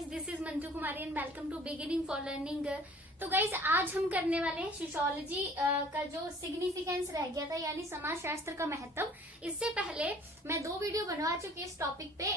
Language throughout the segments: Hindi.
Guys, this is Manju Kumari and welcome to beginning for learning. तो गाइज आज हम करने वाले हैं सोशियोलॉजी का जो सिग्निफिकेंस रह गया था, यानी समाजशास्त्र का महत्व। इससे पहले मैं 2 वीडियो बनवा चुकी इस टॉपिक पे।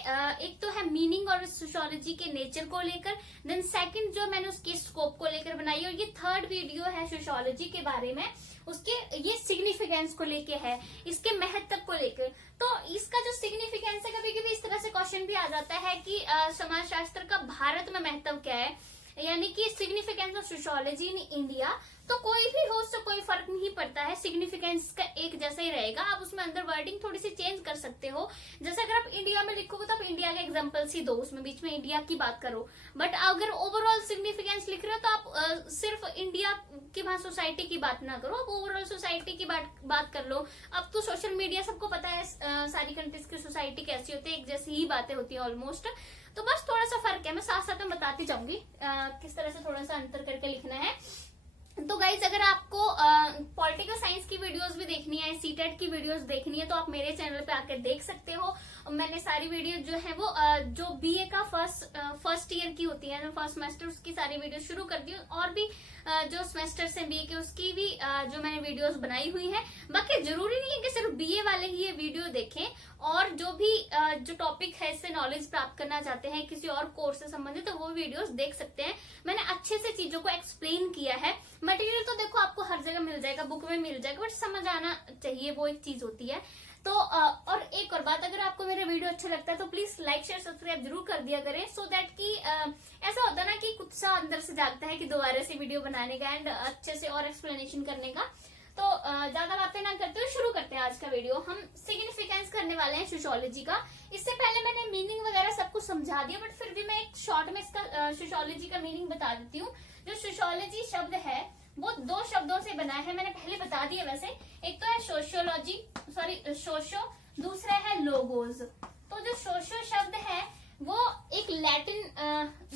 एक तो है मीनिंग और सोशियोलॉजी के नेचर को लेकर, देन सेकंड जो मैंने उसके स्कोप को लेकर बनाई, और ये थर्ड वीडियो है सोशियोलॉजी के बारे में, उसके ये सिग्निफिकेंस को लेके है, इसके महत्व को लेकर। तो इसका जो सिग्निफिकेंस है, कभी कभी इस तरह से क्वेश्चन भी आ जाता है कि समाजशास्त्र का भारत में महत्व क्या है, यानी कि significance of sociology in India. तो कोई भी हो, उससे कोई फर्क नहीं पड़ता है, सिग्निफिकेंस का एक जैसा ही रहेगा। आप उसमें अंदर वर्डिंग थोड़ी सी चेंज कर सकते हो। जैसे अगर आप इंडिया में लिखोगे तो आप इंडिया के एग्जांपल्स ही दो, उसमें बीच में इंडिया की बात करो। बट अगर ओवरऑल सिग्निफिकेंस लिख रहे हो तो आप सिर्फ इंडिया की वहां सोसाइटी की बात ना करो, आप ओवरऑल सोसाइटी की बात कर लो। अब तो सोशल मीडिया सबको पता है सारी कंट्रीज की सोसाइटी कैसी होती है, एक जैसी ही बातें होती है ऑलमोस्ट। तो बस थोड़ा सा फर्क है, मैं साथ साथ में बताती जाऊंगी किस तरह से थोड़ा सा अंतर करके लिखना है। तो गाइज, अगर आपको पॉलिटिकल साइंस की वीडियोस भी देखनी है, सीटेट की वीडियोस देखनी है, तो आप मेरे चैनल पे आकर देख सकते हो। मैंने सारी वीडियो जो है वो जो बीए का फर्स्ट ईयर की होती है, फर्स्ट सेमेस्टर, उसकी सारी वीडियो शुरू कर दी। और भी जो सेमेस्टर से बीए के, उसकी भी जो मैंने वीडियोस बनाई हुई है। बाकी जरूरी नहीं है कि सिर्फ बीए वाले ही ये वीडियो देखें, और जो भी जो टॉपिक है, इससे नॉलेज प्राप्त करना चाहते हैं किसी और कोर्स से संबंधित, तो वो वीडियोस देख सकते हैं। मैंने अच्छे से चीजों को एक्सप्लेन किया है। मटेरियल तो देखो आपको हर जगह मिल जाएगा, बुक में मिल जाएगा, बट समझ आना चाहिए, वो एक चीज होती है। तो और एक और बात, अगर आपको मेरा वीडियो अच्छा लगता है तो प्लीज लाइक शेयर सब्सक्राइब जरूर कर दिया करें, सो दैट कि ऐसा होता है ना कि कुछ सा अंदर से जागता है कि दोबारा से वीडियो बनाने का एंड अच्छे से और एक्सप्लेनेशन करने का। तो ज्यादा बातें ना करते हुए शुरू करते हैं आज का वीडियो। हम सिग्निफिकेंस करने वाले हैं सोशियोलॉजी का। इससे पहले मैंने मीनिंग वगैरह सब कुछ समझा दिया, बट फिर भी मैं एक शॉर्ट में इसका सोशियोलॉजी का मीनिंग बता देती हूँ। जो सोशियोलॉजी शब्द है वो 2 शब्दों से बना है, मैंने पहले बता दिया वैसे। एक तो है सोशो, दूसरा है लोगोस। तो जो सोशो शब्द है वो एक लैटिन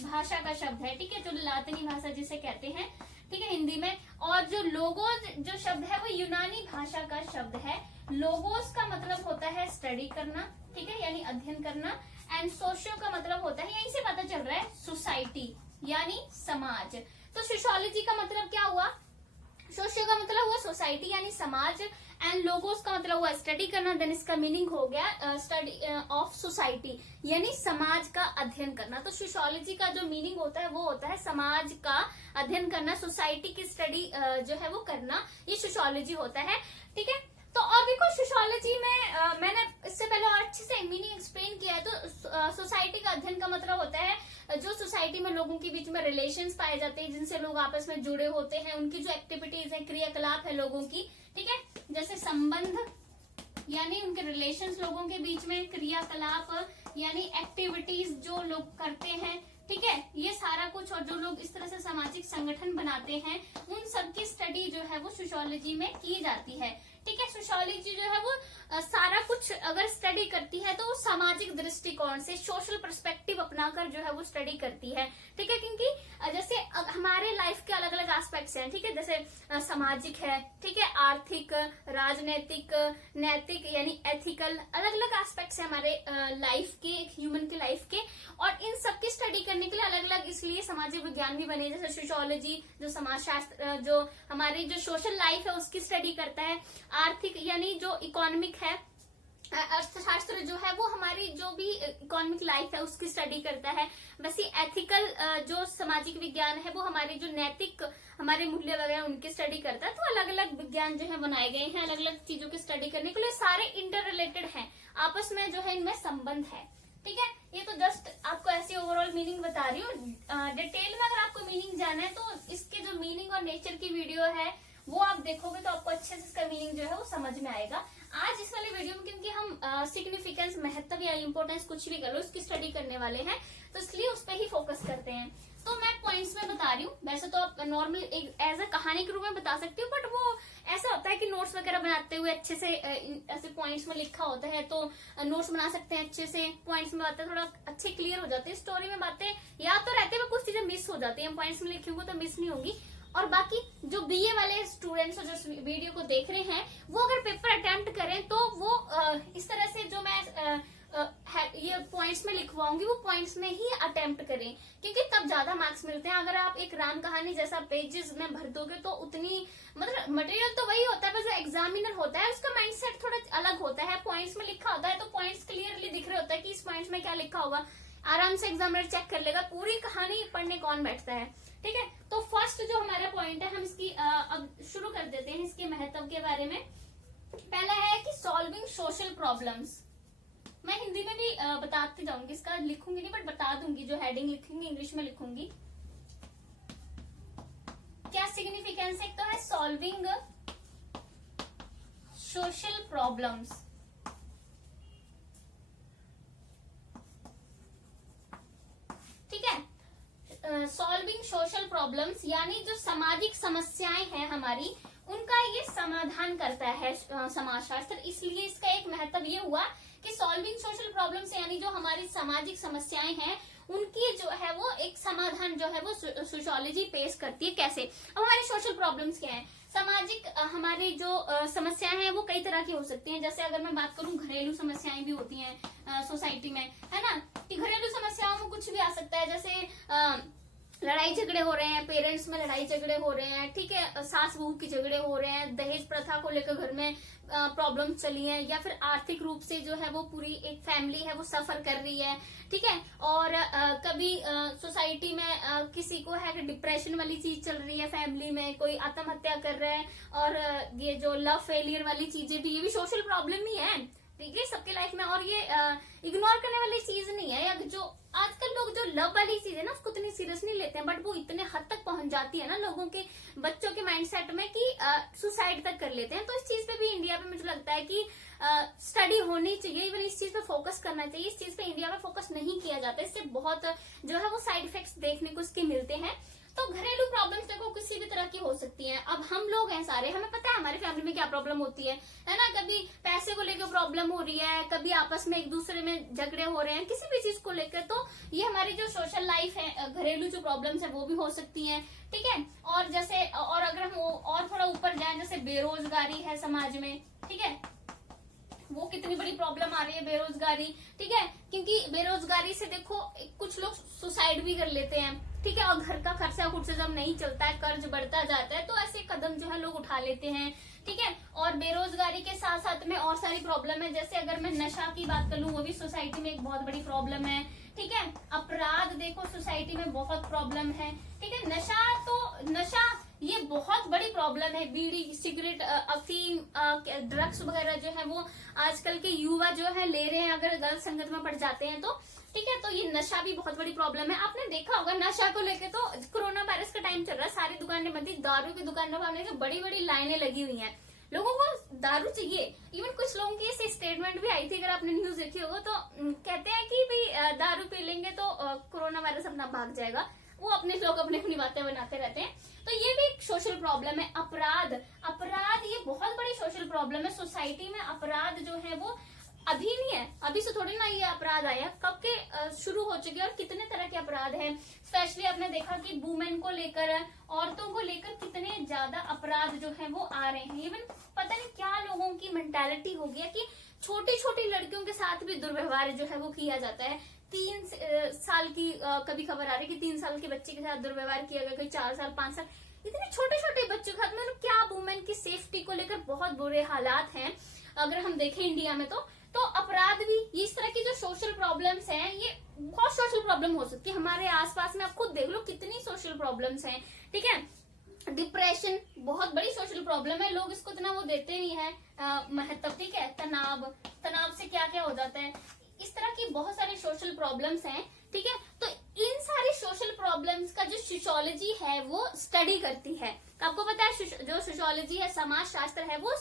भाषा का शब्द है, ठीक है, जो लातिनी भाषा जिसे कहते हैं, ठीक है, हिंदी में। और जो लोगोस जो शब्द है वो यूनानी भाषा का शब्द है। लोगोस का मतलब होता है स्टडी करना, ठीक है, यानी अध्ययन करना। एंड सोशियो का मतलब होता है, यहीं से पता चल रहा है, सोसाइटी यानी समाज। तो सोशियोलॉजी का मतलब क्या हुआ? सोशियो का मतलब हुआ सोसाइटी यानी समाज, एंड लोगोस का मतलब हुआ स्टडी करना। देन इसका मीनिंग हो गया स्टडी ऑफ सोसाइटी, यानी समाज का अध्ययन करना। तो सोशियोलॉजी का जो मीनिंग होता है वो होता है समाज का अध्ययन करना, सोसाइटी की स्टडी जो है वो करना, ये सोशियोलॉजी होता है, ठीक है। तो और देखो, सोशियोलॉजी में मैंने इससे पहले और अच्छे से मीनिंग एक्सप्लेन किया है। तो सोसाइटी का अध्ययन का मतलब होता है जो सोसाइटी में लोगों के बीच में रिलेशंस पाए जाते हैं, जिनसे लोग आपस में जुड़े होते हैं, उनकी जो एक्टिविटीज है, क्रियाकलाप है लोगों की, ठीक है, जैसे संबंध यानी उनके रिलेशंस लोगों के बीच में, क्रियाकलाप यानी एक्टिविटीज जो लोग करते हैं, ठीक है, ये सारा कुछ। और जो लोग इस तरह से सामाजिक संगठन बनाते हैं, उन सबकी स्टडी जो है वो सोशियोलॉजी में की जाती है, ठीक है। सोशियोलॉजी जो है वो सारा कुछ अगर स्टडी करती है तो वो सामाजिक दृष्टिकोण से, सोशल पर्सपेक्टिव अपनाकर जो है वो स्टडी करती है, ठीक है। क्योंकि जैसे हमारे लाइफ के अलग अलग एस्पेक्ट्स हैं, ठीक है, जैसे सामाजिक है, ठीक है, आर्थिक, राजनीतिक, नैतिक यानी एथिकल, अलग अलग एस्पेक्ट्स हैं हमारे लाइफ के, ह्यूमन के लाइफ के। और इन सबकी स्टडी करने के लिए अलग अलग इसलिए सामाजिक विज्ञान भी बने, जैसे सोशियोलॉजी जो समाजशास्त्र, जो हमारी जो सोशल लाइफ है उसकी स्टडी करता है। आर्थिक यानी जो इकोनॉमिक है, अर्थशास्त्र जो है वो हमारी जो भी इकोनॉमिक लाइफ है उसकी स्टडी करता है। वैसे एथिकल जो सामाजिक विज्ञान है वो हमारे जो नैतिक हमारे मूल्य वगैरह उनकी स्टडी करता है। तो अलग अलग विज्ञान जो है बनाए गए हैं अलग अलग चीजों की स्टडी करने के लिए, सारे इंटर रिलेटेड हैं, आपस में जो है इनमें संबंध है, ठीक है। ये तो जस्ट आपको ऐसी ओवरऑल मीनिंग बता रही हूँ। डिटेल में अगर आपको मीनिंग जाना है तो इसके जो मीनिंग और नेचर की वीडियो है वो आप देखोगे तो आपको अच्छे से इसका मीनिंग जो है वो समझ में आएगा। आज इस वाले वीडियो में क्योंकि हम सिग्निफिकेंस, महत्व या इंपॉर्टेंस कुछ भी कर लो, इसकी स्टडी करने वाले हैं, तो इसलिए उस पर ही फोकस करते हैं। तो मैं पॉइंट्स में बता रही हूँ। वैसे तो आप नॉर्मल एक एज अ कहानी के रूप में बता सकती हूँ, बट वो ऐसा होता है कि नोट्स वगैरह बनाते हुए अच्छे से ऐसे पॉइंट्स में लिखा होता है, तो नोट्स बना सकते हैं अच्छे से। पॉइंट्स में बातें थोड़ा अच्छे क्लियर हो जाती है, स्टोरी में बातें याद तो रहते हैं, कुछ चीजें मिस हो जाती है। पॉइंट्स में लिखी होंगी तो मिस नहीं होंगी। और बाकी जो बीए वाले स्टूडेंट्स जो वीडियो को देख रहे हैं, वो अगर पेपर अटेम्प्ट करें तो वो इस तरह से जो मैं ये पॉइंट्स में लिखवा लिखवाऊंगी वो पॉइंट्स में ही अटेम्प्ट करें, क्योंकि तब ज्यादा मार्क्स मिलते हैं। अगर आप एक राम कहानी जैसा पेजेस में भर दोगे तो उतनी मतलब मटेरियल तो वही होता है, पर जो एग्जामिनर होता है उसका माइंडसेट थोड़ा अलग होता है। पॉइंट्स में लिखा होता है तो पॉइंट्स क्लियरली दिख रहे होता है कि इस पॉइंट्स में क्या लिखा होगा, आराम से एग्जामिनर चेक कर लेगा। पूरी कहानी पढ़ने कौन बैठता है, ठीक है। तो फर्स्ट जो हमारा पॉइंट है, हम इसकी अब शुरू कर देते हैं इसके महत्व के बारे में। पहला है कि सॉल्विंग सोशल प्रॉब्लम्स। मैं हिंदी में भी बताती जाऊंगी, इसका लिखूंगी नहीं बट बता दूंगी, जो हेडिंग लिखूंगी इंग्लिश में लिखूंगी। क्या सिग्निफिकेंस है? एक तो है सॉल्विंग सोशल प्रॉब्लम्स, ठीक है। सॉल्विंग सोशल प्रॉब्लम्स यानी जो सामाजिक समस्याएं हैं हमारी, उनका ये समाधान करता है समाजशास्त्र। इसलिए इसका एक महत्व ये हुआ कि सॉल्विंग सोशल प्रॉब्लम्स यानी जो हमारी सामाजिक समस्याएं हैं उनकी जो है वो एक समाधान जो है वो सोशियोलॉजी पेश करती है। कैसे? अब हमारी सोशल प्रॉब्लम्स क्या है? सामाजिक हमारी जो समस्याएं हैं वो कई तरह की हो सकती हैं। जैसे अगर मैं बात करूं, घरेलू समस्याएं भी होती हैं सोसाइटी में, है ना, कि घरेलू समस्याओं में कुछ भी आ सकता है। जैसे लड़ाई झगड़े हो रहे हैं, पेरेंट्स में लड़ाई झगड़े हो रहे हैं, ठीक है, सास बहू के झगड़े हो रहे हैं, दहेज प्रथा को लेकर घर में प्रॉब्लम चली है, या फिर आर्थिक रूप से जो है वो पूरी एक फैमिली है वो सफर कर रही है, ठीक है। और कभी सोसाइटी में किसी को है कि डिप्रेशन वाली चीज चल रही है, फैमिली में कोई आत्महत्या कर रहा है, और ये जो लव फेलियर वाली चीजें भी, ये भी सोशल प्रॉब्लम ही है, ठीक है, सबके लाइफ में। और ये इग्नोर करने वाली चीज नहीं है। या जो आजकल लोग जो लव वाली चीज है ना उसको इतनी सीरियस नहीं लेते हैं, बट वो इतने हद तक पहुंच जाती है ना लोगों के, बच्चों के माइंडसेट में कि सुसाइड तक कर लेते हैं। तो इस चीज पे भी इंडिया में मुझे लगता है कि स्टडी होनी चाहिए, इवन इस चीज पे फोकस करना चाहिए। इस चीज पे इंडिया में फोकस नहीं किया जाता, इससे बहुत जो है वो साइड इफेक्ट्स देखने को इसके मिलते हैं। तो घरेलू प्रॉब्लम्स देखो किसी भी तरह की हो सकती हैं। अब हम लोग हैं सारे, हमें पता है हमारी फैमिली में क्या प्रॉब्लम होती है ना। कभी पैसे को लेकर प्रॉब्लम हो रही है, कभी आपस में एक दूसरे में झगड़े हो रहे हैं, किसी भी चीज को लेकर। तो ये हमारी जो सोशल लाइफ है, घरेलू जो प्रॉब्लम्स है वो भी हो सकती हैं, ठीक है। और जैसे और अगर हम और थोड़ा ऊपर जाएं, जैसे बेरोजगारी है समाज में, ठीक है, वो कितनी बड़ी प्रॉब्लम आ रही है बेरोजगारी, ठीक है। क्योंकि बेरोजगारी से देखो कुछ लोग सुसाइड भी कर लेते हैं, ठीक है, और घर का खर्चा खुद से जब नहीं चलता है, कर्ज बढ़ता जाता है, तो ऐसे कदम जो है लोग उठा लेते हैं, ठीक है। और बेरोजगारी के साथ साथ में और सारी प्रॉब्लम है। जैसे अगर मैं नशा की बात कर लूं, वो भी सोसाइटी में एक बहुत बड़ी प्रॉब्लम है, ठीक है। अपराध देखो सोसाइटी में बहुत प्रॉब्लम है, ठीक है। नशा ये बहुत बड़ी प्रॉब्लम है। बीड़ी, सिगरेट, अफीम, ड्रग्स वगैरह जो है वो आजकल के युवा जो है ले रहे हैं, अगर गलत संगत में पड़ जाते हैं तो, ठीक है। तो ये नशा भी बहुत बड़ी प्रॉब्लम है। आपने देखा होगा नशा को लेके, तो कोरोना वायरस का टाइम चल रहा है, सारी दुकानें बंद थी, दारू की दुकानों पर जो बड़ी बड़ी लाइनें लगी हुई हैं, लोगों को दारू चाहिए। इवन कुछ लोगों की ऐसे स्टेटमेंट भी आई थी, अगर आपने न्यूज देखी होगा, तो कहते हैं कि भाई दारू पी लेंगे तो कोरोना वायरस अपना भाग जाएगा। वो अपने लोग अपनी बातें बनाते रहते हैं। तो ये भी एक सोशल प्रॉब्लम है। अपराध ये बहुत बड़ी सोशल प्रॉब्लम है। सोसाइटी में अपराध जो है वो अभी नहीं है, अभी से थोड़ी ना ये अपराध आया, कब के शुरू हो चुके हैं, और कितने तरह के अपराध हैं। स्पेशली आपने देखा कि वुमेन को लेकर, औरतों को लेकर कितने ज्यादा अपराध जो है वो आ रहे हैं। इवन पता नहीं क्या लोगों की मेंटालिटी हो गया कि छोटी छोटी लड़कियों के साथ भी दुर्व्यवहार जो है वो किया जाता है। 3 साल की कभी खबर आ रही है कि 3 साल के बच्चे के साथ दुर्व्यवहार किया गया, कोई 4 साल 5 साल, इतने छोटे छोटे बच्चों के साथ। मतलब क्या वुमेन की सेफ्टी को लेकर बहुत बुरे हालात हैं अगर हम देखें इंडिया में। तो अपराध भी, ये इस तरह की जो सोशल प्रॉब्लम्स हैं, ये बहुत सोशल प्रॉब्लम हो सकती है हमारे आसपास में। आप खुद देख लो कितनी सोशल प्रॉब्लम्स हैं, ठीक है। डिप्रेशन बहुत बड़ी सोशल प्रॉब्लम है, लोग इसको इतना वो देते नहीं है महत्व, ठीक है। तनाव से क्या क्या हो जाता है, इस तरह की बहुत सारी सोशल प्रॉब्लम्स हैं, ठीक है। तो इन सारी सोशल प्रॉब्लम्स का जो सोशियोलॉजी है वो स्टडी करती है। आपको पता है जो सोशियोलॉजी है, समाज शास्त्र है, वो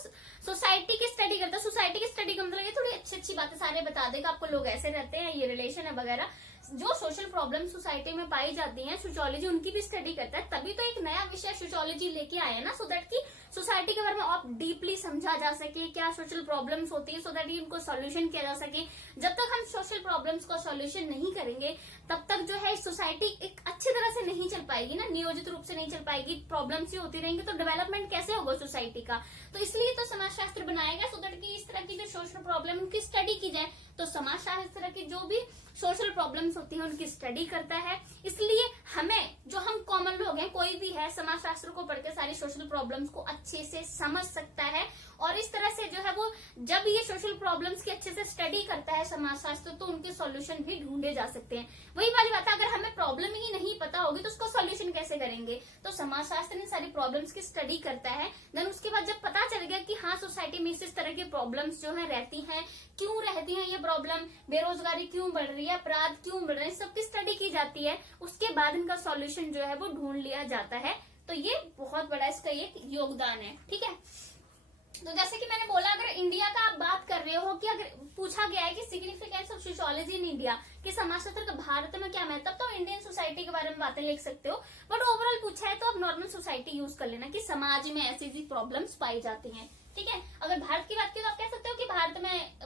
सोसाइटी की स्टडी करता है। सोसाइटी की स्टडी का मतलब ये थोड़ी अच्छी अच्छी बातें सारे बता देगा आपको, लोग ऐसे रहते हैं, ये रिलेशन है वगैरह। जो सोशल प्रॉब्लम सोसाइटी में पाई जाती हैं, सोशियोलॉजी उनकी भी स्टडी करता है। तभी तो एक नया विषय सोशियोलॉजी लेके आए ना, सो दैट की सोसाइटी के बारे में और डीपली समझा जा सके, क्या सोशल प्रॉब्लम्स होती है, सो दैट इनको सॉल्यूशन किया जा सके। जब तक हम सोशल प्रॉब्लम्स को सॉल्यूशन नहीं करेंगे, तब तक जो है सोसाइटी एक अच्छी तरह से नहीं चल पाएगी ना, नियोजित रूप से नहीं चल पाएगी। प्रॉब्लम्स ही होती रहेंगी तो डेवलपमेंट कैसे होगा सोसाइटी का। तो इसलिए तो समाजशास्त्र बनाया गया, सो दैट की इस तरह की जो सोशल प्रॉब्लम की स्टडी की जाए। तो समाजशास्त्र की जो भी सोशल प्रॉब्लम्स होती हैं उनकी स्टडी करता है। इसलिए हमें, जो हम कॉमन लोग हैं, कोई भी है, समाज शास्त्र को पढ़ के सारी सोशल प्रॉब्लम्स को अच्छे से समझ सकता है। और इस तरह से जो है वो जब ये सोशल प्रॉब्लम्स की अच्छे से स्टडी करता है समाज शास्त्र, तो उनके सॉल्यूशन भी ढूंढे जा सकते हैं। वही वाली बात है, अगर हमें प्रॉब्लम ही नहीं पता होगी तो उसका सॉल्यूशन कैसे करेंगे। तो समाज शास्त्र ने सारी प्रॉब्लम्स की स्टडी करता है। देन उसके बाद जब पता चल गया कि हाँ सोसाइटी में इस तरह की प्रॉब्लम्स जो है रहती हैं, क्यों रहती हैं ये प्रॉब्लम, बेरोजगारी क्यों बढ़ रही है, अपराध क्यों बढ़ रहे हैं, सबकी स्टडी की जाती है। उसके बाद इनका सॉल्यूशन जो है वो ढूंढ लिया जाता है। तो ये बहुत बड़ा इसका एक योगदान है। ठीक है, तो जैसे कि मैंने बोला, अगर इंडिया का आप बात कर रहे हो कि अगर पूछा गया है कि significance of sociology in India, कि समाजशास्त्र का भारत में क्या महत्व, तो इंडियन सोसाइटी के बारे में बातें लिख सकते हो। बट ओवरऑल पूछा है तो आप नॉर्मल सोसाइटी यूज कर लेना कि समाज में ऐसी ऐसी प्रॉब्लम्स पाई जाती हैं। ठीक है, अगर भारत की बात की तो आप कह सकते हो कि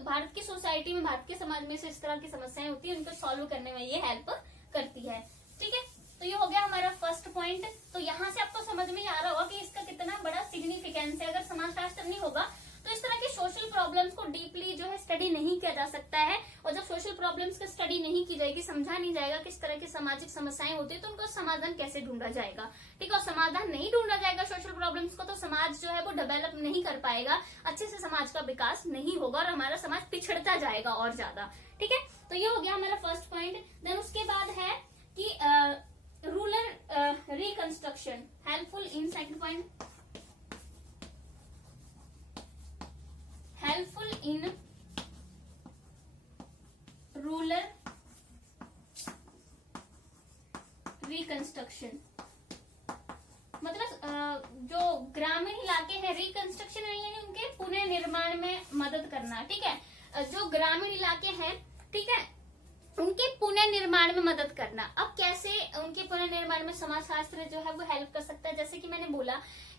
भारत की सोसाइटी में, भारत के समाज में इस तरह की समस्याएं होती है, उनको सॉल्व करने में ये हेल्प करती है। ठीक है, तो ये हो गया हमारा फर्स्ट पॉइंट। तो यहाँ से आपको समझ में आ रहा होगा कि इसका कितना बड़ा सिग्निफिकेंस है। अगर समाजशास्त्र नहीं होगा तो इस तरह की सोशल प्रॉब्लम्स को डीपली जो है स्टडी नहीं किया जा सकता है। और जब सोशल प्रॉब्लम्स की स्टडी नहीं की जाएगी, समझा नहीं जाएगा किस तरह की सामाजिक समस्याएं होती है, तो उनको समाधान कैसे ढूंढा जाएगा। ठीक है, और समाधान नहीं ढूंढा जाएगा सोशल प्रॉब्लम्स को, तो समाज जो है वो डेवलप नहीं कर पाएगा, अच्छे से समाज का विकास नहीं होगा और हमारा समाज पिछड़ता जाएगा और ज्यादा। ठीक है, तो ये हो गया हमारा फर्स्ट पॉइंट। देन उसके बाद है कि rural reconstruction helpful in, second point, helpful in rural reconstruction, मतलब जो ग्रामीण इलाके हैं, रिकंस्ट्रक्शन यानी उनके पुनर्निर्माण में मदद करना। ठीक है, जो ग्रामीण इलाके हैं, ठीक है, उनके पुनर्निर्माण में मदद करना। अब कैसे उनके पुनर्निर्माण में समाजशास्त्र जो है वो हेल्प कर सकता है। जैसे कि मैंने बोला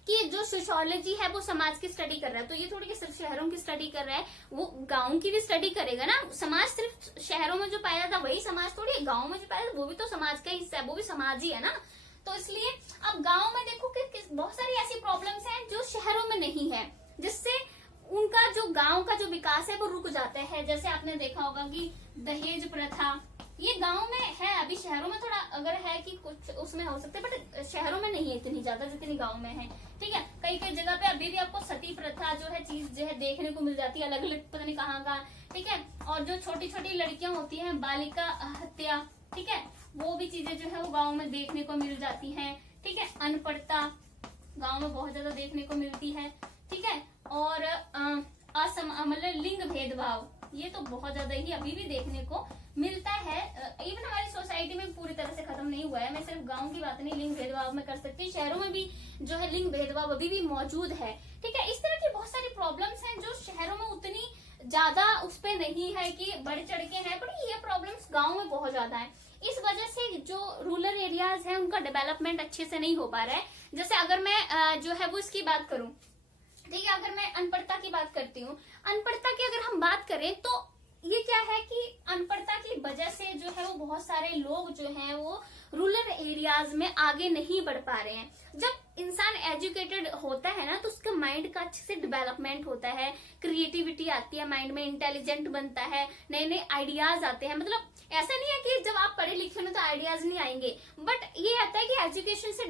कि जो सोशियोलॉजी है वो समाज की स्टडी कर रहा है, तो ये थोड़ी सिर्फ शहरों की स्टडी कर रहा है, वो गांव की भी स्टडी करेगा ना। समाज सिर्फ शहरों में जो पाया जाता है वही समाज थोड़ी, गांव में जो पाया जाता है वो भी तो समाज का हिस्सा है, वो भी समाज ही है ना। तो इसलिए अब गांव में देखो कि बहुत सारी ऐसी प्रॉब्लम्स हैं जो शहरों में नहीं है, जिससे उनका जो गांव का जो विकास है वो रुक जाता है। जैसे आपने देखा होगा कि दहेज प्रथा, ये गांव में है, अभी शहरों में थोड़ा अगर है कि कुछ उसमें हो सकता है, बट शहरों में नहीं है इतनी ज्यादा जितनी गांव में है। ठीक है, कई कई जगह पे अभी भी आपको सती प्रथा जो है चीज जो है देखने को मिल जाती है, अलग अलग पता नहीं कहाँ का। ठीक है, और जो छोटी छोटी लड़कियां होती हैं, बालिका हत्या, ठीक है, वो भी चीजें जो है वो गाँव में देखने को मिल जाती है। ठीक है, अनपढ़ता गाँव में बहुत ज्यादा देखने को मिलती है। ठीक है, और मतलब लिंग भेदभाव, ये तो बहुत ज्यादा ही अभी भी देखने को मिलता है। इवन हमारी सोसाइटी में पूरी तरह से खत्म नहीं हुआ है। मैं सिर्फ गांव की बात नहीं, लिंग भेदभाव में कर सकती हूँ, शहरों में भी जो है लिंग भेदभाव अभी भी मौजूद है। ठीक है, इस तरह की बहुत सारी प्रॉब्लम्स हैं जो शहरों में उतनी ज्यादा उस पे नहीं है कि बढ़ चढ़ के है, बट ये प्रॉब्लम्स गाँव में बहुत ज्यादा है। इस वजह से जो रूरल एरियाज है उनका डेवलपमेंट अच्छे से नहीं हो पा रहा है। जैसे अगर मैं जो है वो इसकी बात करूं, ठीक है, अगर मैं अनपढ़ता की बात करती हूँ, अनपढ़ता की अगर हम बात करें तो ये क्या है कि अनपढ़ता की वजह से जो है वो बहुत सारे लोग जो हैं वो रूरल एरियाज में आगे नहीं बढ़ पा रहे हैं। जब इंसान एजुकेटेड होता है ना तो उसका माइंड का अच्छे से डेवलपमेंट होता है, क्रिएटिविटी आती है माइंड में, इंटेलिजेंट बनता है, नए नए आइडियाज आते हैं। मतलब ऐसा नहीं है कि जब आप पढ़े लिखे हो तो आइडियाज नहीं आएंगे, बट ये आता है कि एजुकेशन से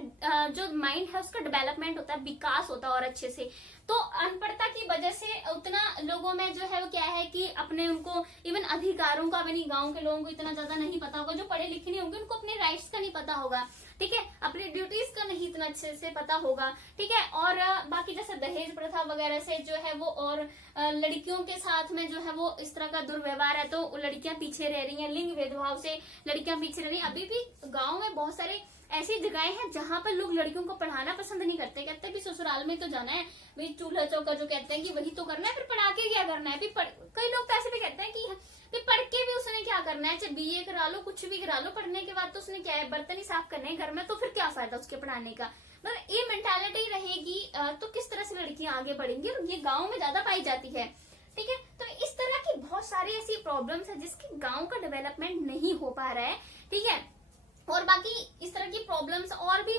जो माइंड है उसका डेवलपमेंट होता है, विकास होता है और अच्छे से। तो अनपढ़ता की वजह से उतना लोगों में जो है वो क्या है कि अपने उनको इवन अधिकारों का भी नहीं, गाँव के लोगों को इतना ज्यादा नहीं पता होगा, जो पढ़े लिखे नहीं होंगे उनको अपने राइट्स का नहीं पता होगा। ठीक है, अपनी ड्यूटीज का नहीं इतना अच्छे से पता होगा। ठीक है, और बाकी जैसे दहेज प्रथा वगैरह से जो है वो, और लड़कियों के साथ में जो है वो इस तरह का दुर्व्यवहार है तो लड़कियां पीछे रह रही हैं, लिंग भेदभाव से लड़कियां पीछे रह रही हैं। अभी भी गाँव में बहुत सारे ऐसी जगहें हैं जहां पर लोग लड़कियों को पढ़ाना पसंद नहीं करते, कहते हैं कि ससुराल में तो जाना है, भाई चूल्हा चौका जो कहते हैं कि वही तो करना है, फिर पढ़ा के क्या करना है। कई लोग तो ऐसे भी कहते हैं कि पढ़ के भी उसने क्या करना है, चाहे बीए करा लो, कुछ भी करा लो, पढ़ने के बाद तो उसने क्या है, बर्तन ही साफ करने हैं घर में, तो फिर क्या फायदा उसके पढ़ाने का। मतलब ये मेंटालिटी रहेगी तो किस तरह से लड़कियां आगे बढ़ेंगी, और ये गाँव में ज्यादा पाई जाती है। ठीक है, तो इस तरह की बहुत सारी ऐसी प्रॉब्लम्स है जिसकी गाँव का डेवलपमेंट नहीं हो पा रहा है। ठीक है, और बाकी इस तरह की प्रॉब्लम्स और भी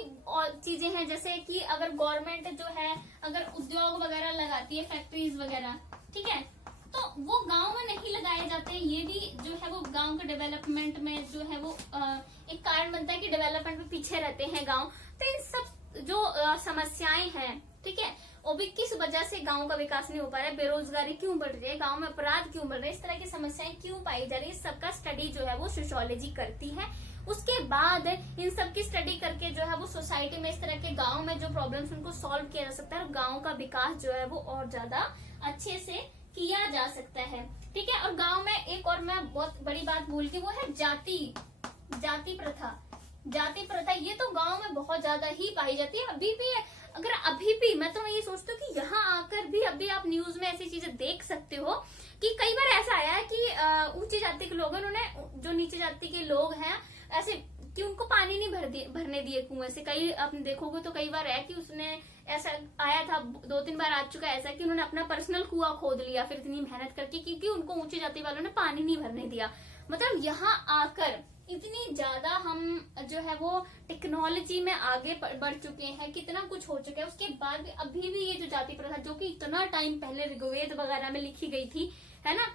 चीजें हैं, जैसे कि अगर गवर्नमेंट जो है अगर उद्योग वगैरह लगाती है, फैक्ट्रीज वगैरह, ठीक है, तो वो गांव में नहीं लगाए जाते हैं। ये भी जो है वो गांव के डेवलपमेंट में जो है वो एक कारण बनता है कि डेवलपमेंट में पीछे रहते हैं गांव। तो इन सब जो समस्याएं हैं, ठीक है, वो भी किस वजह से गांव का विकास नहीं हो पा रहा है, बेरोजगारी क्यों बढ़ रही है, गांव में अपराध क्यों बढ़ रहे हैं, इस तरह की समस्याएं क्यों पाई जा रही है, सबका स्टडी जो है वो सोशियोलॉजी करती है। उसके बाद इन सब की स्टडी करके जो है वो सोसाइटी में इस तरह के गांव में जो प्रॉब्लम्स उनको सॉल्व किया जा सकता है और गांव का विकास जो है वो और ज्यादा अच्छे से किया जा सकता है। ठीक है, और गांव में एक और मैं बहुत बड़ी बात भूल गई, वो है जाति प्रथा। जाति प्रथा ये तो गांव में बहुत ज्यादा ही पाई जाती है अभी भी। अगर अभी भी मैं तो ये सोचती हूँ कि यहाँ आकर भी अभी आप न्यूज में ऐसी चीजें देख सकते हो कि कई बार ऐसा आया है कि ऊंची जाति के लोग, उन्होंने जो नीचे जाति के लोग हैं ऐसे कि उनको पानी नहीं भरने दिए कुएं से। कई आपने देखोगे तो कई बार है कि उसने ऐसा आया था, 2-3 बार आ चुका है ऐसा कि उन्होंने अपना पर्सनल कुआं खोद लिया फिर इतनी मेहनत करके, क्योंकि उनको ऊंची जाति वालों ने पानी नहीं भरने दिया। मतलब यहाँ आकर इतनी ज्यादा हम जो है वो टेक्नोलॉजी में आगे बढ़ चुके हैं, कितना कुछ हो चुका है, उसके बाद भी अभी भी ये जो जाति प्रथा जो कि इतना टाइम पहले ऋग्वेद वगैरह में लिखी गई थी, है ना,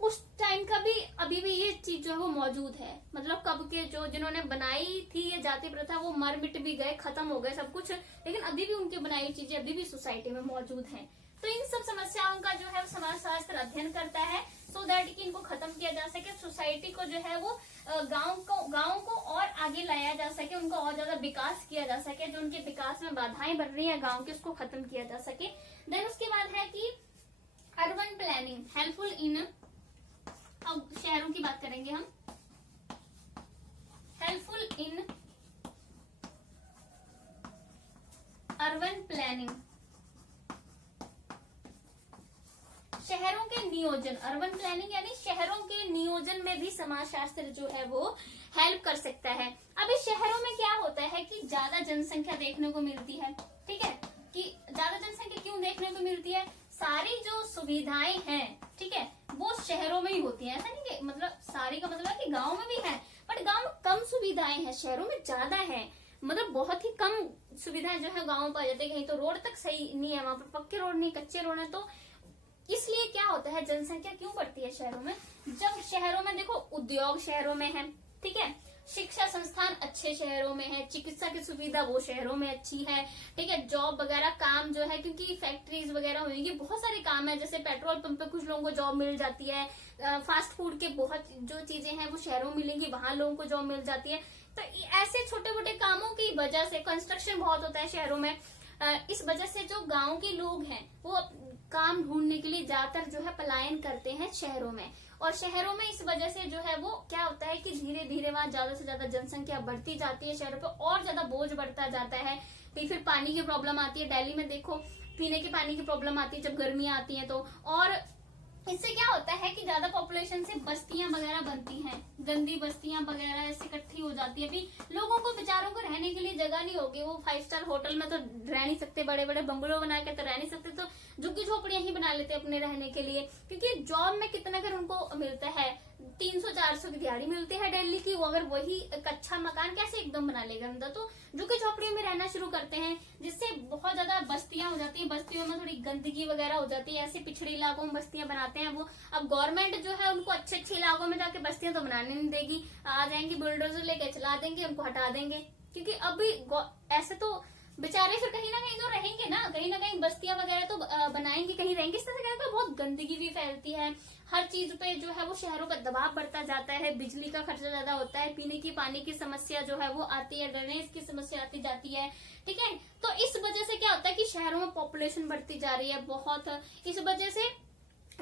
उस टाइम का भी अभी भी ये चीज जो है वो मौजूद है। मतलब कब के जो जिन्होंने बनाई थी ये जाति प्रथा वो मर मिट भी गए, खत्म हो गए सब कुछ, लेकिन अभी भी उनकी बनाई हुई चीजें अभी भी सोसाइटी में मौजूद हैं। तो इन सब समस्याओं का जो है समाज शास्त्र अध्ययन करता है सो दैट कि इनको खत्म किया जा सके, सोसाइटी को जो है वो गांव को और आगे लाया जा सके, उनका और ज्यादा विकास किया जा सके, जो उनके विकास में बाधाएं बन रही है गांव की उसको खत्म किया जा सके। देन उसके बाद है कि अर्बन प्लानिंग हेल्पफुल इन, अब शहरों की बात करेंगे हम, हेल्पफुल इन अर्बन प्लानिंग, शहरों के नियोजन, अर्बन प्लानिंग यानी शहरों के नियोजन में भी समाजशास्त्र जो है वो हेल्प कर सकता है। अब इस शहरों में क्या होता है कि ज्यादा जनसंख्या देखने को मिलती है, ठीक है, कि ज्यादा जनसंख्या क्यों देखने को मिलती है, सारी जो सुविधाएं हैं, ठीक है, वो शहरों में ही होती हैं। ऐसा नहीं कि मतलब सारी का मतलब है कि गांव में भी है, बट गांव में कम सुविधाएं हैं, शहरों में ज्यादा है। मतलब बहुत ही कम सुविधाएं जो है गांव में पाई जाती है, कहीं तो रोड तक सही नहीं है, वहां पर पक्के रोड नहीं, कच्चे रोड है। तो इसलिए क्या होता है, जनसंख्या क्यों बढ़ती है शहरों में, जब शहरों में देखो उद्योग शहरों में है, ठीक है, शिक्षा संस्थान अच्छे शहरों में है, चिकित्सा की सुविधा वो शहरों में अच्छी है, ठीक है, जॉब वगैरह काम जो है क्योंकि फैक्ट्रीज वगैरह होंगी, बहुत सारे काम है, जैसे पेट्रोल पंप पे कुछ लोगों को जॉब मिल जाती है, फास्ट फूड के बहुत जो चीजें हैं वो शहरों में मिलेंगी, वहां लोगों को जॉब मिल जाती है। तो ऐसे छोटे मोटे कामों की वजह से, कंस्ट्रक्शन बहुत होता है शहरों में, इस वजह से जो गांव के लोग हैं वो काम ढूंढने के लिए ज्यादातर जो है पलायन करते हैं शहरों में। और शहरों में इस वजह से जो है वो क्या होता है कि धीरे धीरे वहां ज्यादा से ज्यादा जनसंख्या बढ़ती जाती है, शहरों पर और ज्यादा बोझ बढ़ता जाता है। फिर पानी की प्रॉब्लम आती है, दिल्ली में देखो पीने के पानी की प्रॉब्लम आती है जब गर्मियां आती है तो। और इससे क्या होता है कि ज्यादा पॉपुलेशन से बस्तियां वगैरह बनती हैं, गंदी बस्तियां वगैरह ऐसे इकट्ठी हो जाती है। अभी लोगों को बेचारों को रहने के लिए जगह नहीं होगी, वो 5 स्टार होटल में तो रह नहीं सकते, बड़े बड़े बंगलो बना के तो रह नहीं सकते, तो झुग्गी झोपड़ियां ही बना लेते अपने रहने के लिए। क्योंकि जॉब में कितना अगर उनको मिलता है, 300-400 की दिहाड़ी मिलती है दिल्ली की, वो अगर वही एक अच्छा मकान कैसे एकदम बना लेगा अंदर, तो झुग्गी झोपड़ियों में रहना शुरू करते हैं, जिससे बहुत ज्यादा बस्तियां हो जाती है, बस्तियों में थोड़ी गंदगी वगैरह हो जाती है, ऐसे पिछड़े इलाकों में बस्तियां बनाते हैं वो। अब गवर्नमेंट जो है उनको अच्छे अच्छे इलाकों में जाके बस्तियां तो बनाने नहीं देगी, आ जाएंगे बुलडोजर लेके चला देंगे, उनको हटा देंगे। क्योंकि अभी ऐसे तो बेचारे फिर कहीं ना कहीं तो रहेंगे ना कहीं बस्तियां वगैरह तो बनाएंगे, कहीं रहेंगे। इस तरह से क्या होता है, बहुत गंदगी भी फैलती है, हर चीज पे जो है वो शहरों का दबाव बढ़ता जाता है, बिजली का खर्चा ज्यादा होता है, पीने की पानी की समस्या जो है वो आती है, ड्रेनेज की समस्या आती जाती है, ठीक है। तो इस वजह से क्या होता है कि शहरों में पॉपुलेशन बढ़ती जा रही है बहुत, इस वजह से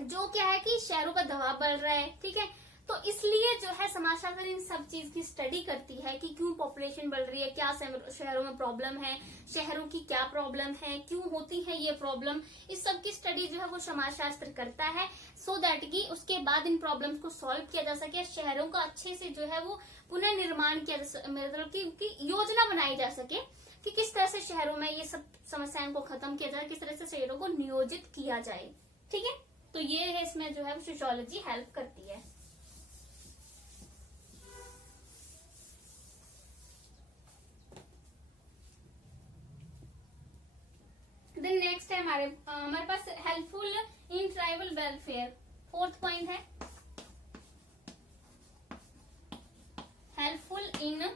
जो क्या है कि शहरों का दबाव बढ़ रहा है, ठीक है। तो इसलिए जो है समाजशास्त्र इन सब चीज की स्टडी करती है कि क्यों पॉपुलेशन बढ़ रही है, क्या शहरों में प्रॉब्लम है, शहरों की क्या प्रॉब्लम है, क्यों होती है ये प्रॉब्लम, इस सब की स्टडी जो है वो समाजशास्त्र करता है, सो दैट कि उसके बाद इन प्रॉब्लम्स को सॉल्व किया जा सके, शहरों का अच्छे से जो है वो पुनर्निर्माण किया जा सके, मतलब कि योजना बनाई जा सके कि किस तरह से शहरों में ये सब समस्याओं को खत्म किया जाए, किस तरह से शहरों को नियोजित किया जाए, ठीक है। तो ये है इसमें जो है सोशियोलॉजी हेल्प करती है। देन नेक्स्ट है हमारे पास helpful in tribal welfare. Fourth point है हेल्पफुल इन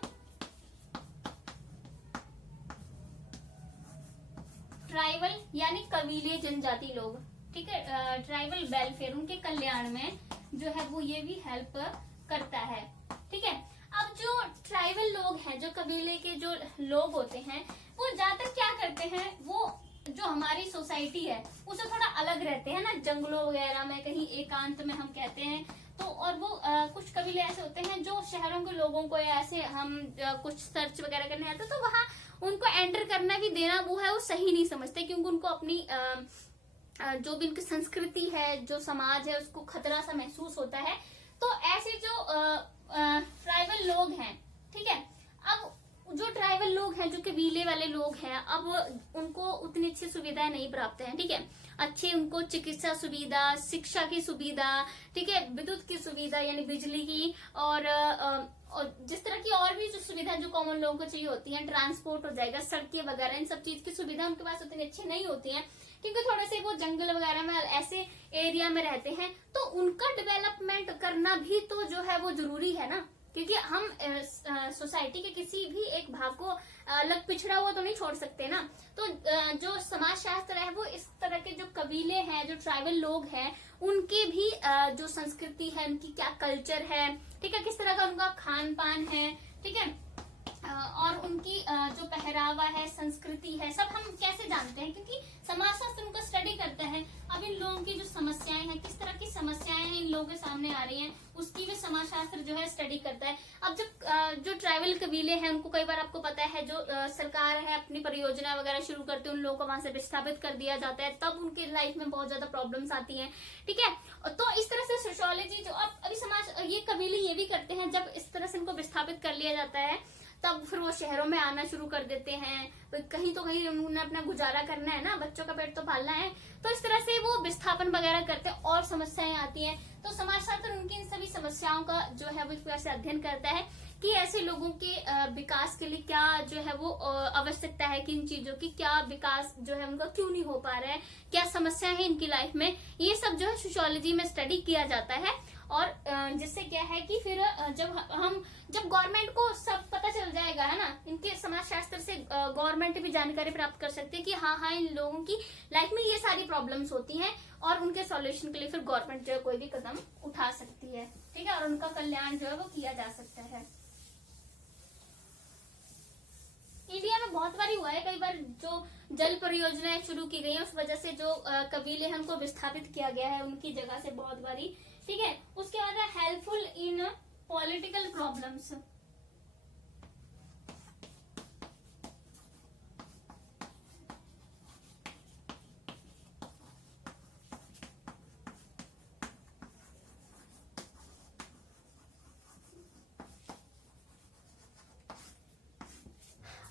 ट्राइबल यानी कबीले जनजाति लोग, ठीक है, ट्राइबल वेलफेयर उनके कल्याण में जो है वो ये भी हेल्प करता है, ठीक है। अब जो ट्राइबल लोग हैं, जो कबीले के जो लोग होते हैं, वो ज्यादातर क्या करते हैं, वो जो हमारी सोसाइटी है उससे थोड़ा अलग रहते हैं ना, जंगलों वगैरह में कहीं एकांत में हम कहते हैं। तो और वो कुछ कबीले ऐसे होते हैं जो शहरों के लोगों को ऐसे हम कुछ सर्च वगैरह करने आते तो वहाँ उनको एंटर करना भी देना वो है वो सही नहीं समझते, क्योंकि उनको अपनी जो भी उनकी संस्कृति है, जो समाज है, उसको खतरा सा महसूस होता है। तो ऐसे जो ट्राइबल लोग हैं, ठीक है, अब जो ट्राइबल लोग हैं, जो कबीले वाले लोग हैं, अब उनको उतनी अच्छी सुविधाएं नहीं प्राप्त है, ठीक है। अच्छी उनको चिकित्सा सुविधा, शिक्षा की सुविधा, ठीक है, विद्युत की सुविधा यानी बिजली की, और जिस तरह की और भी जो सुविधा जो कॉमन लोगों को चाहिए होती है, ट्रांसपोर्ट हो जाएगा, सड़कें वगैरह, इन सब चीज की सुविधा उनके पास उतनी अच्छी नहीं होती है, क्योंकि थोड़े से वो जंगल वगैरह में ऐसे एरिया में रहते हैं। तो उनका डेवलपमेंट करना भी तो जो है वो जरूरी है ना, क्योंकि हम सोसाइटी के किसी भी एक भाग को अलग पिछड़ा हुआ तो नहीं छोड़ सकते ना। तो जो समाज शास्त्र है वो इस तरह के जो कबीले हैं, जो ट्राइबल लोग हैं, उनके भी जो संस्कृति है, उनकी क्या कल्चर है, ठीक है, किस तरह का उनका खान पान है, ठीक है, और उनकी जो पहरावा है, संस्कृति है, सब हम कैसे जानते हैं, क्योंकि समाजशास्त्र उनका स्टडी करता है। अब इन लोगों की जो समस्याएं हैं, किस तरह की समस्याएं हैं इन लोगों के सामने आ रही हैं, उसकी भी समाजशास्त्र जो है स्टडी करता है। अब जब जो ट्राइबल कबीले हैं उनको कई बार आपको पता है जो सरकार है अपनी परियोजना वगैरह शुरू करते हैं, उन लोगों को वहां से विस्थापित कर दिया जाता है, तब उनकी लाइफ में बहुत ज्यादा प्रॉब्लम्स आती हैं, ठीक है। तो इस तरह से सोशियोलॉजी जो अब अभी समाज ये कबीले ये भी करते हैं, जब इस तरह से इनको विस्थापित कर लिया जाता है तब फिर वो शहरों में आना शुरू कर देते हैं, तो कहीं उन्होंने अपना गुजारा करना है ना, बच्चों का पेट तो पालना है, तो इस तरह से वो विस्थापन वगैरह करते हैं और समस्याएं आती हैं। तो समाजशास्त्र उनकी इन सभी समस्याओं का जो है वो इस तरह से अध्ययन करता है कि ऐसे लोगों के विकास के लिए क्या जो है वो आवश्यकता है, किन चीजों की क्या विकास जो है उनका क्यों नहीं हो पा रहा है, क्या समस्या है इनकी लाइफ में, ये सब जो है सोशियोलॉजी में स्टडी किया जाता है। और जिससे क्या है कि फिर जब गवर्नमेंट को सब पता चल जाएगा है ना, इनके समाजशास्त्र से गवर्नमेंट भी जानकारी प्राप्त कर सकती है कि हाँ इन लोगों की लाइफ में ये सारी प्रॉब्लम्स होती हैं, और उनके सॉल्यूशन के लिए फिर गवर्नमेंट जो है कोई भी कदम उठा सकती है, ठीक है, और उनका कल्याण जो है वो किया जा सकता है। इंडिया में बहुत बार हुआ है, कई बार जो जल परियोजनाएं शुरू की गई है उस वजह से जो कबीले हैं उनको विस्थापित किया गया है उनकी जगह से बहुत बारी, ठीक है। उसके बाद है हेल्पफुल इन पॉलिटिकल प्रॉब्लम्स।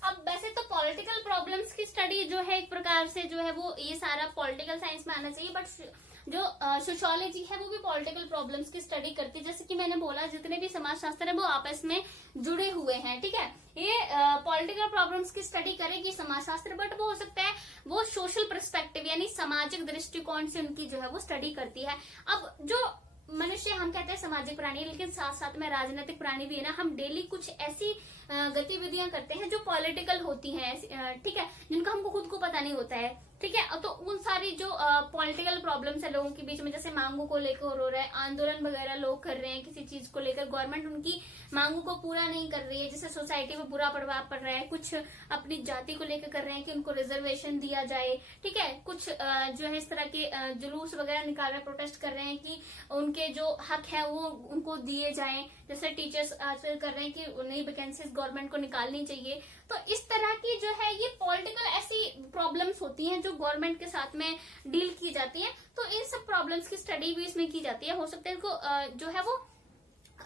अब वैसे तो पॉलिटिकल प्रॉब्लम्स की स्टडी जो है एक प्रकार से जो है वो ये सारा पॉलिटिकल साइंस में आना चाहिए, बट जो सोशियोलॉजी है वो भी पॉलिटिकल प्रॉब्लम्स की स्टडी करती है। जैसे कि मैंने बोला जितने भी समाजशास्त्र है वो आपस में जुड़े हुए हैं, ठीक है। ये पॉलिटिकल प्रॉब्लम्स की स्टडी करेगी समाजशास्त्र, बट वो हो सकता है वो सोशल पर्सपेक्टिव यानी सामाजिक दृष्टिकोण से उनकी जो है वो स्टडी करती है। अब जो मनुष्य हम कहते हैं सामाजिक प्राणी, लेकिन साथ साथ में राजनीतिक प्राणी भी है ना। हम डेली कुछ ऐसी गतिविधियां करते हैं जो पॉलिटिकल होती हैं, ठीक है, जिनका हमको खुद को पता नहीं होता है, ठीक है। तो उन सारी जो पॉलिटिकल प्रॉब्लम्स है लोगों के बीच में, जैसे मांगों को लेकर हो रहा है, आंदोलन वगैरह लोग कर रहे हैं किसी चीज को लेकर, गवर्नमेंट उनकी मांगों को पूरा नहीं कर रही है, जैसे सोसाइटी में बुरा प्रभाव पड़ रहा है, कुछ अपनी जाति को लेकर कर रहे हैं कि उनको रिजर्वेशन दिया जाए, ठीक है, कुछ जो है इस तरह के जुलूस वगैरह निकाल रहे हैं, प्रोटेस्ट कर रहे हैं कि उनके जो हक है वो उनको दिए जाए, जैसे टीचर्स आजकल कर रहे हैं कि नई वैकेंसीज गवर्नमेंट को निकालनी चाहिए। तो इस तरह की जो है ये पॉलिटिकल ऐसी प्रॉब्लम्स होती हैं जो गवर्नमेंट के साथ में डील की जाती हैं। तो इन सब प्रॉब्लम्स की स्टडी भी इसमें की जाती है। हो सकता है इनको जो है वो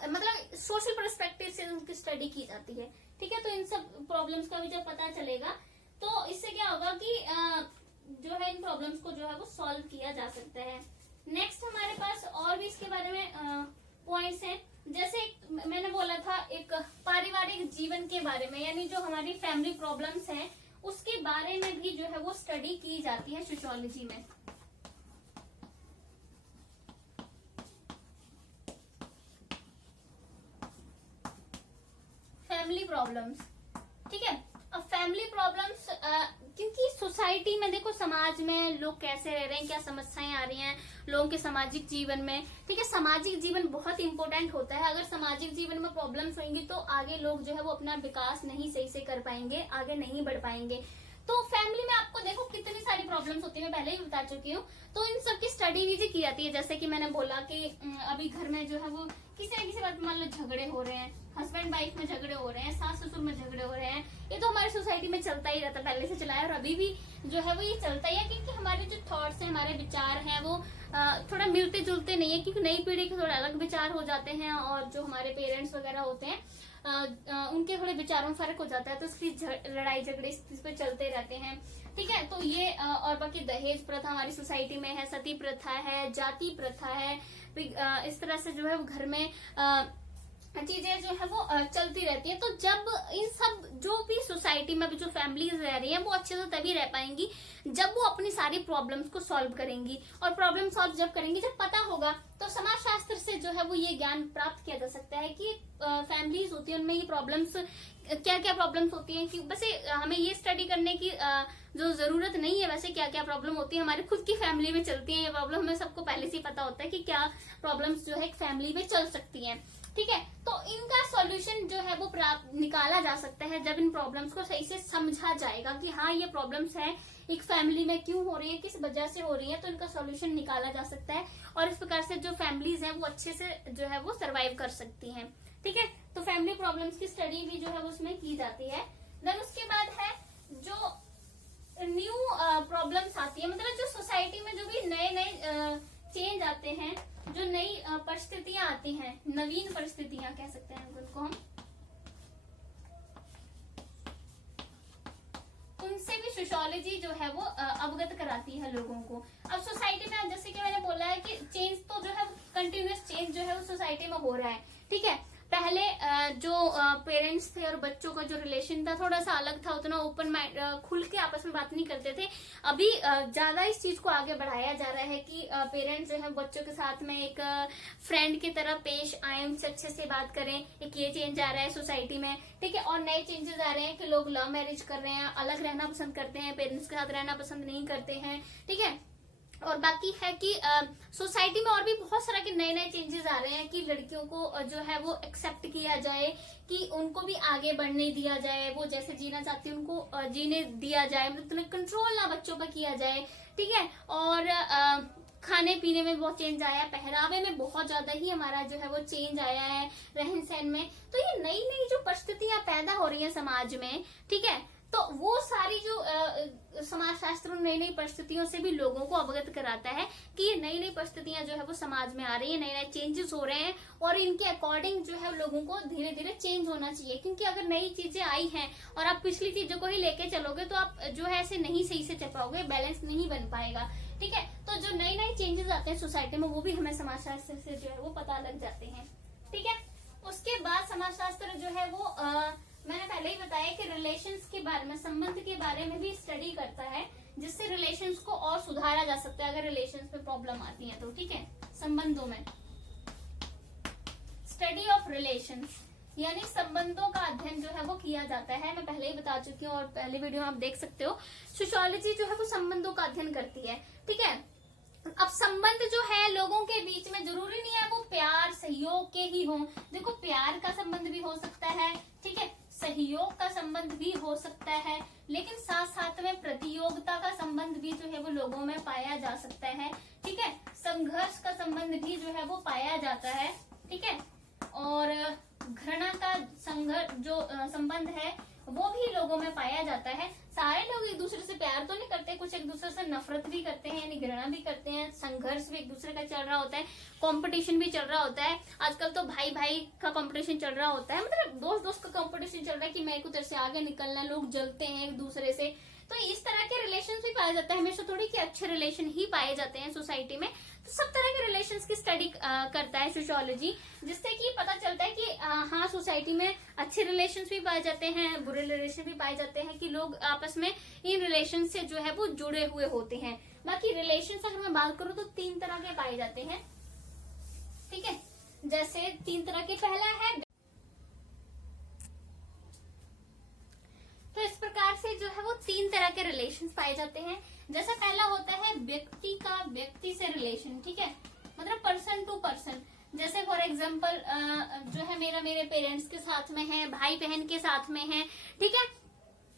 मतलब सोशल पर्सपेक्टिव से उनकी स्टडी की जाती है, ठीक है। तो इन सब प्रॉब्लम्स का भी जब पता चलेगा तो इससे क्या होगा कि जो है इन प्रॉब्लम्स को जो है वो सॉल्व किया जा सकता है। नेक्स्ट हमारे पास और भी इसके बारे में पॉइंट्स हैं, जैसे मैंने बोला था एक पारिवारिक जीवन के बारे में, यानी जो हमारी फैमिली प्रॉब्लम्स हैं उसके बारे में भी जो है वो स्टडी की जाती है सोशियोलॉजी में। Family problems. ठीक है, अब फैमिली प्रॉब्लम्स क्योंकि सोसाइटी में देखो, समाज में लोग कैसे रह रहे हैं, क्या समस्याएं आ रही हैं लोगों के सामाजिक जीवन में। ठीक है, सामाजिक जीवन बहुत इंपॉर्टेंट होता है। अगर सामाजिक जीवन में प्रॉब्लम्स होंगी तो आगे लोग जो है वो अपना विकास नहीं सही से कर पाएंगे, आगे नहीं बढ़ पाएंगे। तो फैमिली में आपको देखो कितनी सारी प्रॉब्लम्स होती है, मैं पहले ही बता चुकी हूँ। तो इन सब की स्टडी भी की जाती है। जैसे कि मैंने बोला कि अभी घर में जो है वो किसी न किसी बात मान लो झगड़े हो रहे हैं, हस्बैंड वाइफ में झगड़े हो रहे हैं, सास ससुर में झगड़े हो रहे हैं, ये तो हमारी सोसाइटी में चलता ही रहता है, पहले से चला है और अभी भी जो है वो ये चलता ही है। क्योंकि हमारे जो थॉट्स हैं, हमारे विचार हैं, वो थोड़ा मिलते जुलते नहीं है। क्योंकि नई पीढ़ी के थोड़े अलग विचार हो जाते हैं और जो हमारे पेरेंट्स वगैरह होते हैं उनके थोड़े विचारों में फर्क हो जाता है, तो इसकी लड़ाई झगड़े इस पे चलते रहते हैं। ठीक है, तो ये और बाकी दहेज प्रथा हमारी सोसाइटी में है, सती प्रथा है, जाति प्रथा है, इस तरह से जो है घर में चीजें जो है वो चलती रहती है। तो जब इन सब जो भी सोसाइटी में जो फैमिलीज रह रही हैं वो अच्छे से तभी रह पाएंगी जब वो अपनी सारी प्रॉब्लम्स को सॉल्व करेंगी। और प्रॉब्लम सॉल्व जब करेंगी, जब पता होगा, तो समाजशास्त्र से जो है वो ये ज्ञान प्राप्त किया जा सकता है कि फैमिलीज होती है उनमें ये प्रॉब्लम्स क्या क्या प्रॉब्लम्स होती हैं। कि वैसे हमें ये स्टडी करने की जो जरूरत नहीं है, वैसे क्या क्या प्रॉब्लम होती है हमारी खुद की फैमिली में चलती है ये प्रॉब्लम, हमें सबको पहले से ही पता होता है कि क्या प्रॉब्लम्स जो है एक फैमिली में चल सकती हैं। ठीक है, तो इनका सॉल्यूशन जो है वो प्राप्त निकाला जा सकता है जब इन प्रॉब्लम्स को सही से समझा जाएगा कि हाँ ये प्रॉब्लम्स है एक फैमिली में, क्यों हो रही है, किस वजह से हो रही है, तो इनका सॉल्यूशन निकाला जा सकता है। और इस प्रकार से जो फैमिलीज हैं वो अच्छे से जो है वो सर्वाइव कर सकती हैं। ठीक है, तो फैमिली प्रॉब्लम्स की स्टडी भी जो है वो उसमें की जाती है। देन उसके बाद है जो न्यू प्रॉब्लम्स आती है, मतलब जो सोसाइटी में जो भी नए नए चेंज आते हैं, जो नई परिस्थितियां आती हैं, नवीन परिस्थितियां कह सकते हैं उनको हम, उनसे भी सोशियोलॉजी जो है वो अवगत कराती है लोगों को। अब सोसाइटी में जैसे कि मैंने बोला है कि चेंज तो जो है कंटिन्यूअस चेंज जो है वो सोसाइटी में हो रहा है। ठीक है, पहले जो पेरेंट्स थे और बच्चों का जो रिलेशन था थोड़ा सा अलग था, उतना ओपन माइंड खुल के आपस में बात नहीं करते थे। अभी ज्यादा इस चीज को आगे बढ़ाया जा रहा है कि पेरेंट्स जो है बच्चों के साथ में एक फ्रेंड की तरह पेश आए, उनसे अच्छे से बात करें। एक ये चेंज आ रहा है सोसाइटी में। ठीक है, और नए चेंजेस आ रहे हैं कि लोग लव मैरिज कर रहे हैं, अलग रहना पसंद करते हैं, पेरेंट्स के साथ रहना पसंद नहीं करते हैं। ठीक है, और बाकी है कि सोसाइटी में और भी बहुत सारा के नए नए चेंजेस आ रहे हैं कि लड़कियों को जो है वो एक्सेप्ट किया जाए, कि उनको भी आगे बढ़ने दिया जाए, वो जैसे जीना चाहती है उनको जीने दिया जाए, मतलब कंट्रोल ना बच्चों पर किया जाए। ठीक है, और खाने पीने में बहुत चेंज आया है, पहरावे में बहुत ज्यादा ही हमारा जो है वो चेंज आया है, रहन सहन में। तो ये नई नई जो परिस्थितियां पैदा हो रही है समाज में, ठीक है, तो वो सारी जो समाजशास्त्र नई नई परिस्थितियों से भी लोगों को अवगत कराता है कि ये नई नई परिस्थितियां जो है वो समाज में आ रही है, नए नए चेंजेस हो रहे हैं और इनके अकॉर्डिंग जो है लोगों को धीरे धीरे चेंज होना चाहिए। क्योंकि अगर नई चीजें आई हैं और आप पिछली चीजों को ही लेके चलोगे तो आप जो है ऐसे नहीं सही से चल पाओगे, बैलेंस नहीं बन पाएगा। ठीक है, तो जो नए नए चेंजेस आते हैं सोसाइटी में वो भी हमें समाजशास्त्र से जो है वो पता लग जाते हैं। ठीक है, उसके बाद समाजशास्त्र जो है वो मैंने पहले ही बताया कि रिलेशंस के बारे में, संबंध के बारे में भी स्टडी करता है, जिससे रिलेशंस को और सुधारा जा सकता है अगर रिलेशंस में प्रॉब्लम आती है तो। ठीक है, संबंधों में स्टडी ऑफ रिलेशंस यानी संबंधों का अध्ययन जो है वो किया जाता है। मैं पहले ही बता चुकी हूँ और पहले वीडियो में आप देख सकते हो। सोशियोलॉजी जो है वो संबंधों का अध्ययन करती है। ठीक है, अब संबंध जो है लोगों के बीच में जरूरी नहीं है वो प्यार सहयोग के ही हों। देखो, प्यार का संबंध भी हो सकता है, ठीक है, सहयोग का संबंध भी हो सकता है, लेकिन साथ साथ में प्रतियोगिता का संबंध भी जो है वो लोगों में पाया जा सकता है। ठीक है, संघर्ष का संबंध भी जो है वो पाया जाता है। ठीक है, और घृणा का संघर्ष जो संबंध है वो भी लोगों में पाया जाता है। सारे लोग एक दूसरे से प्यार तो नहीं करते, कुछ एक दूसरे से नफरत भी करते हैं, यानी घृणा भी करते हैं, संघर्ष भी एक दूसरे का चल रहा होता है, कंपटीशन भी चल रहा होता है। आजकल तो भाई भाई का कंपटीशन चल रहा होता है, मतलब दोस्त दोस्त का कंपटीशन चल रहा है कि मेरे को तेरे से आगे निकलना है, लोग जलते हैं एक दूसरे से। तो इस तरह के रिलेशन भी पाया जाता है, हमेशा थोड़ी कि अच्छे रिलेशन ही पाए जाते हैं सोसाइटी में। तो सब तरह के रिलेशंस की स्टडी करता है सोशियोलॉजी, जिससे कि पता चलता है कि हाँ सोसाइटी में अच्छे रिलेशंस भी पाए जाते हैं, बुरे रिलेशन भी पाए जाते हैं, कि लोग आपस में इन रिलेशन से जो है वो जुड़े हुए होते हैं। बाकी रिलेशंस अगर मैं बात करूँ तो 3 तरह के पाए जाते हैं। ठीक है, जैसे 3 तरह के, पहला है तीन तरह के रिलेशन पाए जाते हैं। जैसे पहला होता है व्यक्ति का व्यक्ति से रिलेशन, ठीक है, मतलब पर्सन टू पर्सन। जैसे फॉर एग्जाम्पल जो है मेरे पेरेंट्स के साथ में है, भाई बहन के साथ में है, ठीक है।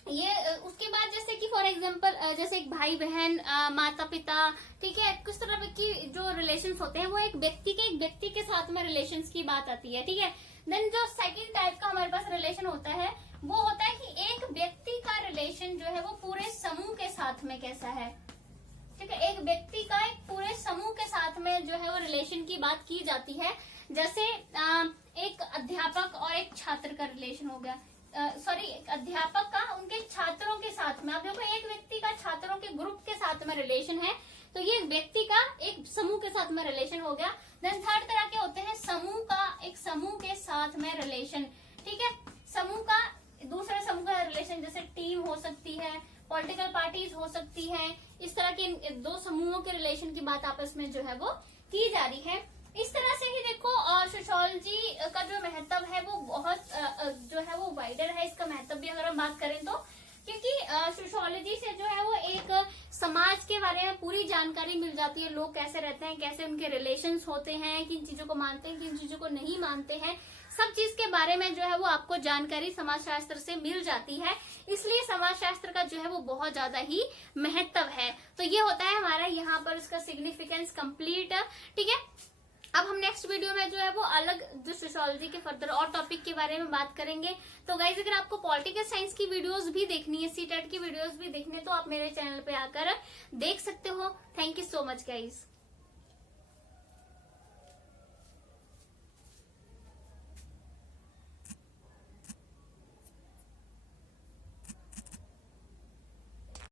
ये उसके बाद जैसे कि फॉर एग्जाम्पल जैसे एक भाई बहन, माता पिता, ठीक है, किस तरह की जो रिलेशंस होते हैं वो एक व्यक्ति के साथ में रिलेशंस की बात आती है, ठीक है। देन जो सेकंड टाइप का हमारे पास रिलेशन होता है वो होता है कि एक व्यक्ति का रिलेशन जो है वो पूरे समूह के साथ में कैसा है, ठीक है। एक व्यक्ति का एक पूरे समूह के साथ में जो है वो रिलेशन की बात की जाती है। जैसे एक अध्यापक और एक छात्र का रिलेशन हो गया, एक अध्यापक का उनके छात्रों के साथ में, आप देखो एक व्यक्ति का छात्रों के ग्रुप के साथ में रिलेशन है, तो ये व्यक्ति का एक समूह के साथ में रिलेशन हो गया। देन थर्ड तरह के होते हैं समूह का एक समूह के साथ में रिलेशन, ठीक है। समूह का दूसरे समूह का रिलेशन, जैसे टीम हो सकती है, पॉलिटिकल पार्टीज हो सकती है, इस तरह के दो समूहों के रिलेशन की बात आपस में जो है वो की जा रही है। इस तरह से ही देखो सोशियोलॉजी का जो महत्व है वो बहुत जो है वो वाइडर है, इसका महत्व भी अगर हम बात करें तो, क्योंकि सोशियोलॉजी से जो है वो एक समाज के बारे में पूरी जानकारी मिल जाती है। लोग कैसे रहते हैं, कैसे उनके रिलेशंस होते हैं, किन चीजों को मानते हैं, किन चीजों को नहीं मानते हैं, सब चीज के बारे में जो है वो आपको जानकारी समाजशास्त्र से मिल जाती है। इसलिए समाजशास्त्र का जो है वो बहुत ज्यादा ही महत्व है। तो ये होता है हमारा यहाँ पर उसका सिग्निफिकेंस कंप्लीट, ठीक है। अब हम नेक्स्ट वीडियो में जो है वो अलग जो सोशियोलॉजी के फर्दर और टॉपिक के बारे में बात करेंगे। तो गाइज अगर आपको पॉलिटिकल साइंस की वीडियोस भी देखनी है, सीटेट की वीडियोस भी देखनी है, तो आप मेरे चैनल पे आकर देख सकते हो। Thank you so much guys.